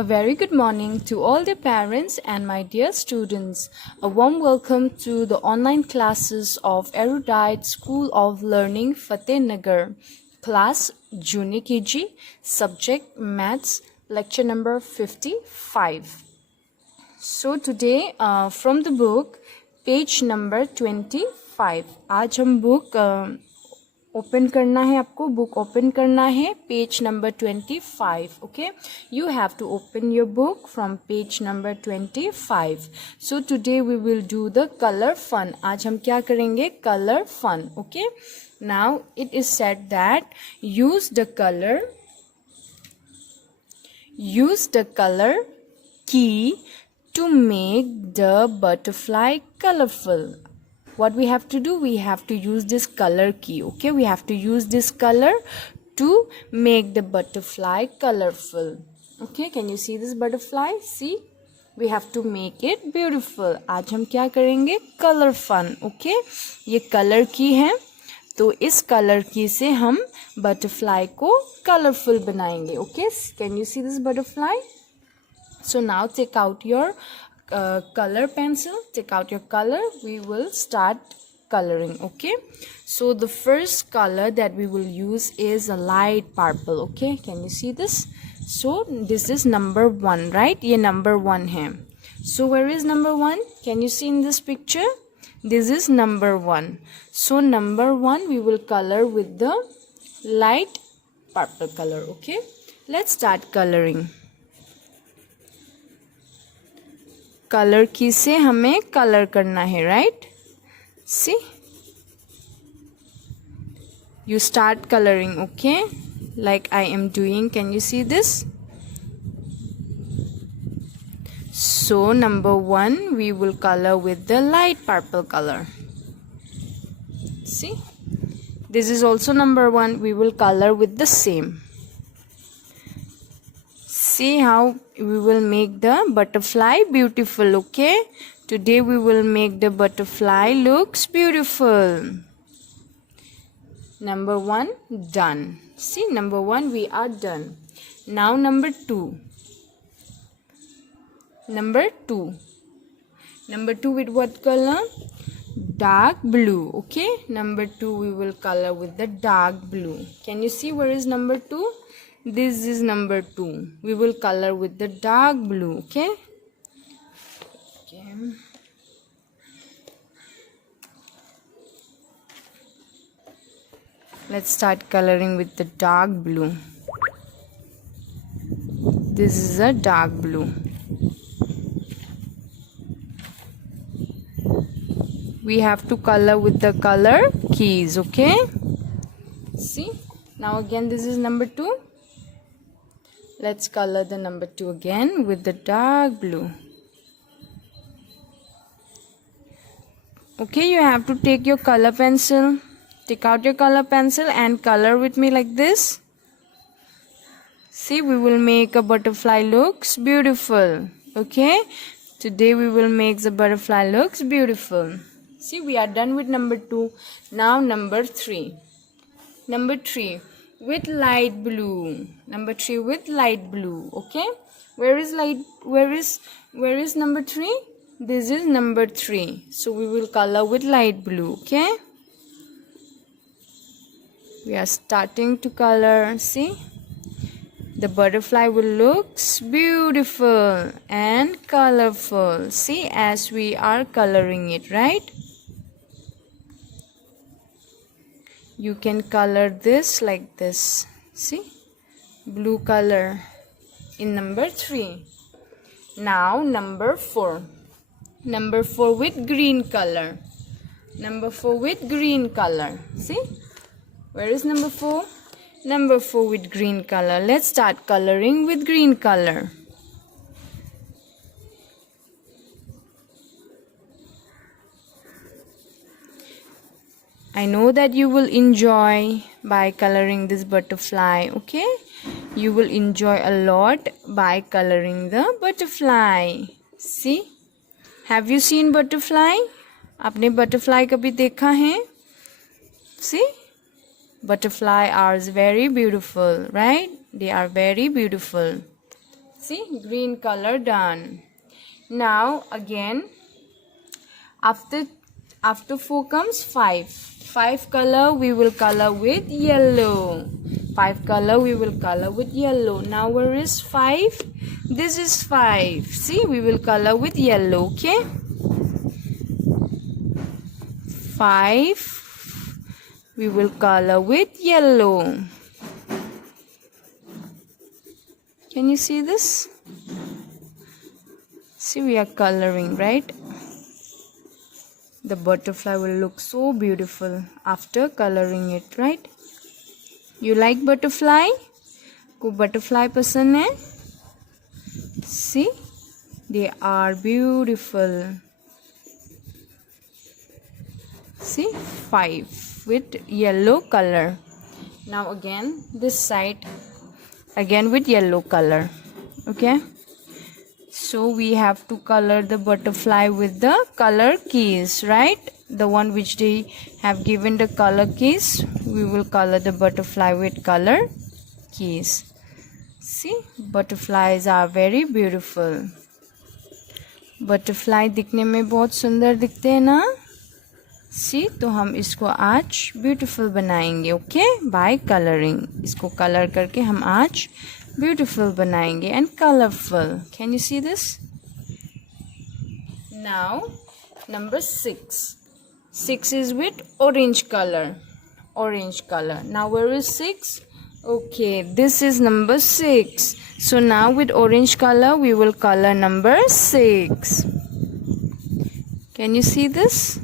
A very good morning to all the parents and my dear students. A warm welcome to the online classes of Erudite School of Learning Fatehnagar. Class Junior KG, subject Maths, lecture number 55. So today from the book, page number 25. आज हम book open करना है, आपको book open करना है page number 25. Okay, you have to open your book from page number 25. So today we will do the colour fun. आज हम क्या करेंगे? Colour fun. Okay, now it is said that use the colour key to make the butterfly colourful. What we have to do? We have to use this color key. Okay, we have to use this color to make the butterfly colorful. Okay, can you see this butterfly? See, we have to make it beautiful. आज हम क्या करेंगे? Color fun. Okay, ये color key है, तो इस color key से हम butterfly को colorful बनाएंगे. Okay, can you see this butterfly? So now take out your color pencil, take out your color. We will start coloring. Okay, so the first color that we will use is a light purple. Okay, can you see this? So this is number 1, right? ये number 1 है. So where is number 1? Can you see in this picture? This is number 1. So number 1 we will color with the light purple color. Okay, let's start coloring. Colour key से हमें colour करना है, right? See, you start colouring. Okay, like I am doing. Can you see this? So number 1 we will colour with the light purple colour. See, this is also number 1. We will colour with the same. See how we will make the butterfly beautiful. Okay, today we will make the butterfly looks beautiful. Number 1 done. See, number 1 we are done. Now number 2. Number 2 with what color? Dark blue. Okay, number 2 we will color with the dark blue. Can you see where is number 2? This is number 2. We will color with the dark blue. Okay, let's start coloring with the dark blue. This is a dark blue. We have to color with the color keys. Okay, see, now again this is number 2. Let's color the number 2 again with the dark blue. Okay, you have to take your color pencil. Take out your color pencil and color with me like this. See, we will make a butterfly looks beautiful. Okay, today we will make the butterfly looks beautiful. See, we are done with number 2. Now number 3. Number 3 with light blue. Number 3 with light blue. Okay, where is number 3? This is number 3. So we will color with light blue. Okay, we are starting to color. See, the butterfly will looks beautiful and colorful. See, as we are coloring it, right? You can color this like this. See, blue color in number 3. Now number 4. Number 4 with green color. Number 4 with green color. See, where is number 4? Number 4 with green color. Let's start coloring with green color. I know that you will enjoy by coloring this butterfly. Okay, you will enjoy a lot by coloring the butterfly. See, have you seen butterfly? आपने butterfly कभी देखा है? See, butterfly are very beautiful, right? They are very beautiful. See, green color done. Now again, after 4 comes 5. 5 color we will color with yellow. 5 color we will color with yellow. Now where is 5? This is 5. See, we will color with yellow. Okay, 5 we will color with yellow. Can you see this? See, we are coloring, right? The butterfly will look so beautiful after coloring it, right? You like butterfly? को butterfly पसंद है? See, they are beautiful. See, 5 with yellow color. Now again this side, again with yellow color. Okay, so we have to color the butterfly with the color keys, right? The one which they have given the color keys, we will color the butterfly with color keys. See, butterflies are very beautiful. Butterfly दिखने में बहुत सुंदर दिखते हैं ना? See, तो हम इसको आज beautiful बनाएंगे, okay? By coloring. इसको color करके हम आज beautiful बनाएंगे and colorful. Can you see this? Now, number 6. 6 is with orange color. Orange color. Now where is 6? Okay, this is number 6. So now with orange color we will color number 6. Can you see this?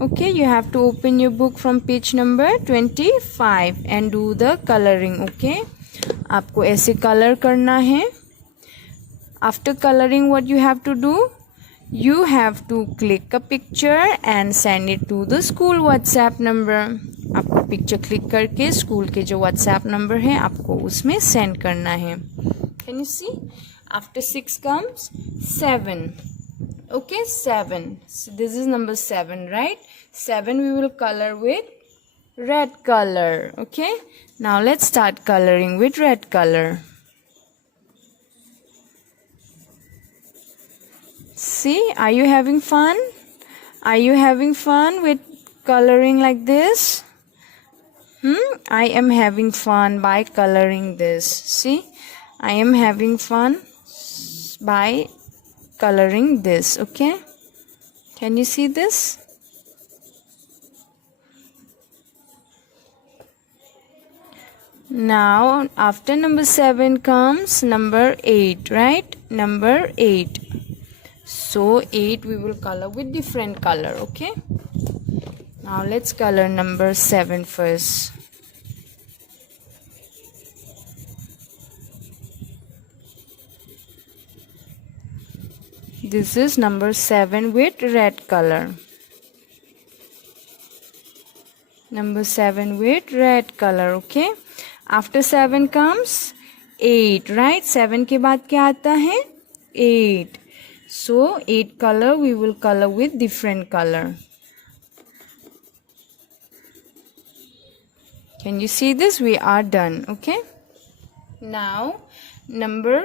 Okay, you have to open your book from page number 25 and do the coloring. Okay, आपको ऐसे color करना है. After coloring, what you have to do? You have to click a picture and send it to the school WhatsApp number. आपको picture click करके school के जो WhatsApp number है आपको उसमें send करना है. Can you see? After 6 comes 7. Okay, 7. So this is number 7, right? 7 we will color with red color. Okay, now let's start coloring with red color. See, are you having fun? Are you having fun with coloring like this? I am having fun by coloring this. See, I am having fun by coloring this. Okay, can you see this? Now after number 7 comes number 8, right? Number 8. So 8 we will color with different color. Okay, now let's color number 7 first. This is number 7 with red color. Number 7 with red color. Okay, after 7 comes 8, right? 7 के बाद क्या आता है? 8. So 8 color we will color with different color. Can you see this? We are done. Okay, now number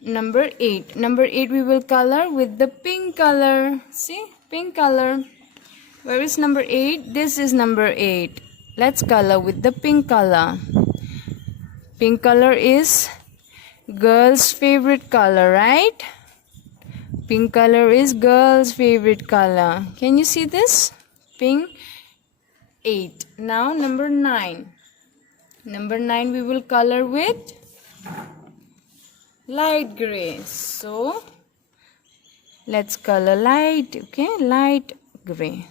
8. Number 8 we will color with the pink color. See, pink color. Where is number 8? This is number 8. Let's color with the pink color. Pink color is girls' favorite color, right? Pink color is girls' favorite color. Can you see this? Pink. 8. Now number 9. Number 9 we will color with light gray. So let's color light. Okay, light gray.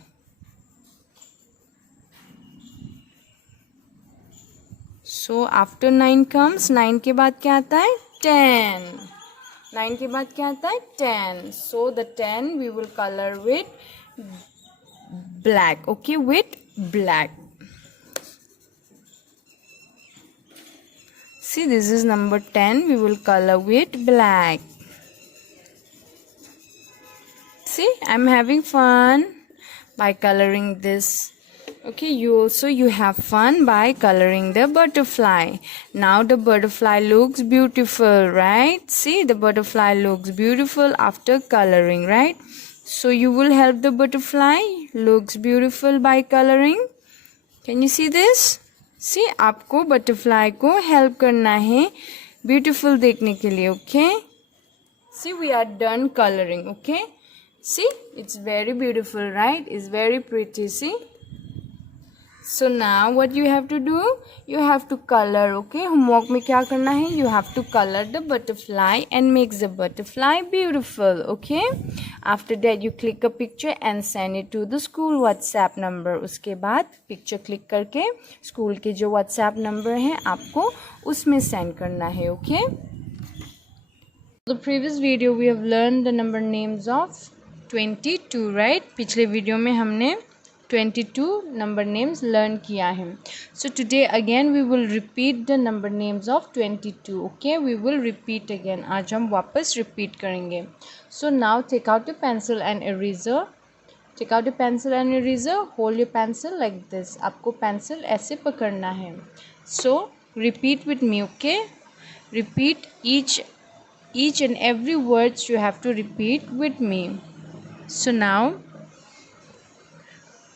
So after 9 comes, 9 के बाद क्या आता है? 10. 9 के बाद क्या आता है? 10. So the 10 we will color with black. Okay, with black. See, this is number 10. We will color with black. See, I'm having fun by coloring this. Okay, you have fun by coloring the butterfly. Now the butterfly looks beautiful, right? See, the butterfly looks beautiful after coloring, right? So you will help the butterfly looks beautiful by coloring. Can you see this? See, आपको butterfly को help करना है beautiful देखने के लिए, okay? See, we are done coloring, okay? See, it's very beautiful, right? It's very pretty, see? So now what you have to do? You have to color, okay? Homework में क्या करना है? You have to color the butterfly and make the butterfly beautiful, okay? After that you click a picture and send it to the school WhatsApp number. उसके बाद picture click करके school के जो WhatsApp number है आपको उसमें send करना है, okay? The previous video we have learned the number names of 22, right? पिछले वीडियो में हमने 22 number names learn किया है. So today again we will repeat the number names of 22. Okay, we will repeat again. आज हम वापस repeat करेंगे. So now take out your pencil and eraser. Take out your pencil and eraser. Hold your pencil like this. आपको pencil ऐसे पकड़ना है. So repeat with me. Okay, repeat each and every words you have to repeat with me. So now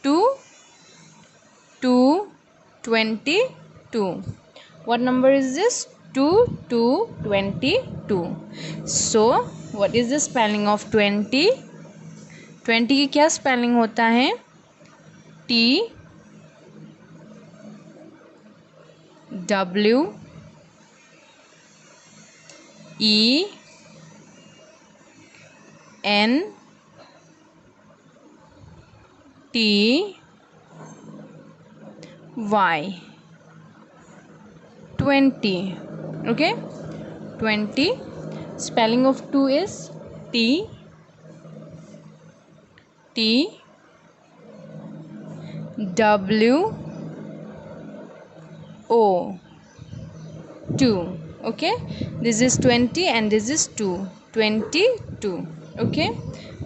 2 2 22. What number is this? 2 2 22. So what is the spelling of 20? 20 की क्या spelling होता है? T W E N T Y. 20. Okay, 20. Spelling of 2 is T W O. 2. Okay, this is 20 and this is 2. 22. Okay,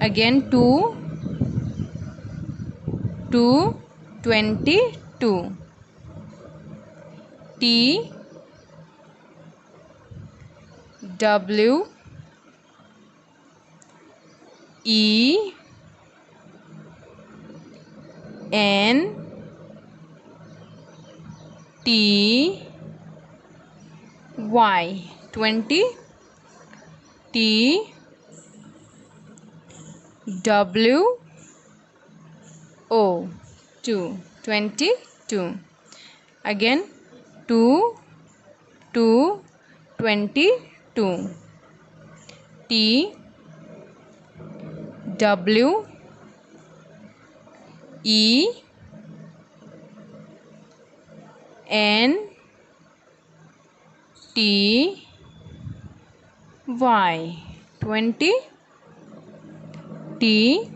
again 2 22. T W E N T Y. 20. T W O. 2. 22. Again 2 2 22. T W E N T Y. 20. T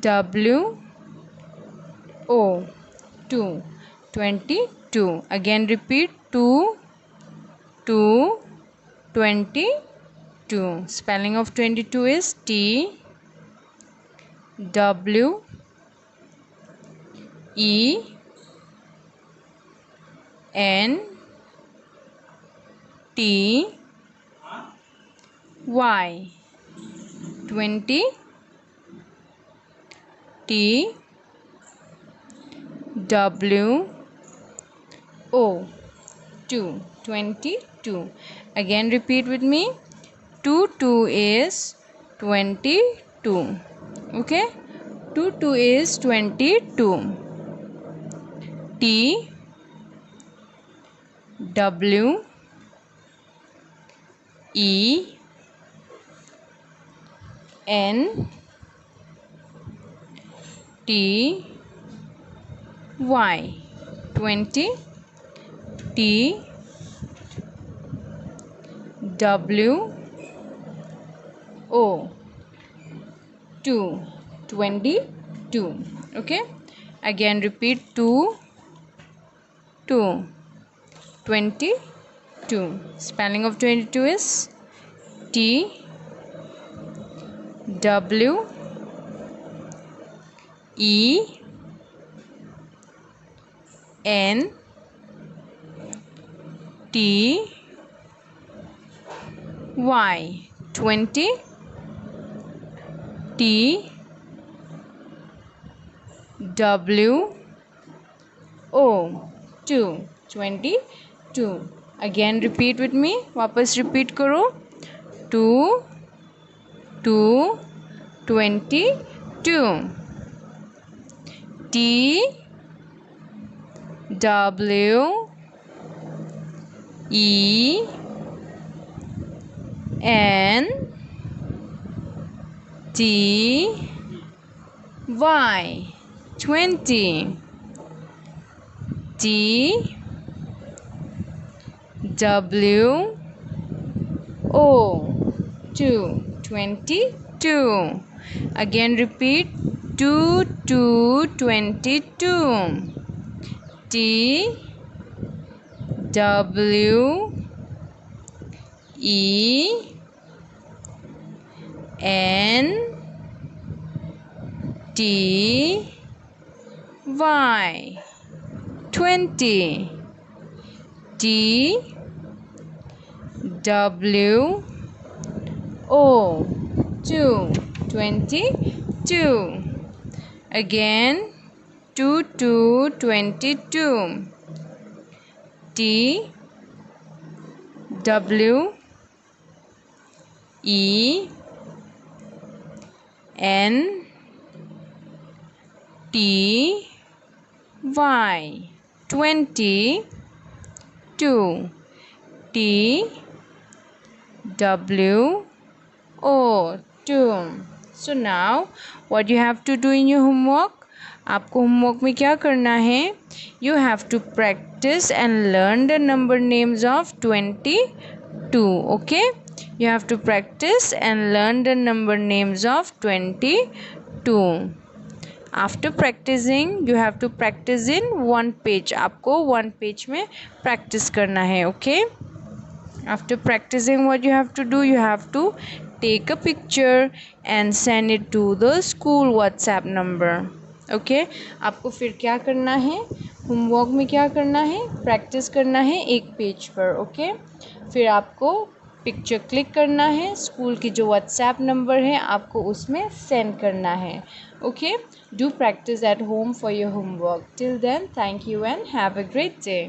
W O. 2. 22. Again repeat 2 2 22. Spelling of 22 is T W E N T Y. 20. T W O. 2. 22. Again repeat with me. 2 2 is 22. Okay, 2 2 is 22. T W E N T Y. 20. T W O. 2. 22. Okay, again repeat 2 2 22. Spelling of 22 is T W E N T Y 20 T W O 2 22 again repeat with me वापस repeat करो 2 2 22 T W E N T Y 20 T W O 2 22 again repeat 2 2 22 T W E N T Y 20 T W O 2 22 again 2 2 22 T W E N T Y 22 T W O 2 so now what you have to do in your homework आपको homework में क्या करना है you have to practice and learn the number names of 22 okay you have to practice and learn the number names of 22 after practicing you have to practice in one page आपको one page में practice करना है okay after practicing what you have to do you have to take a picture and send it to the school WhatsApp number okay आपको फिर क्या करना है homework में क्या करना है प्रैक्टिस करना है एक पेज पर ओके फिर आपको पिक्चर क्लिक करना है स्कूल की जो WhatsApp नंबर है आपको उसमें सेंड करना है okay do practice at home for your homework till then thank you and have a great day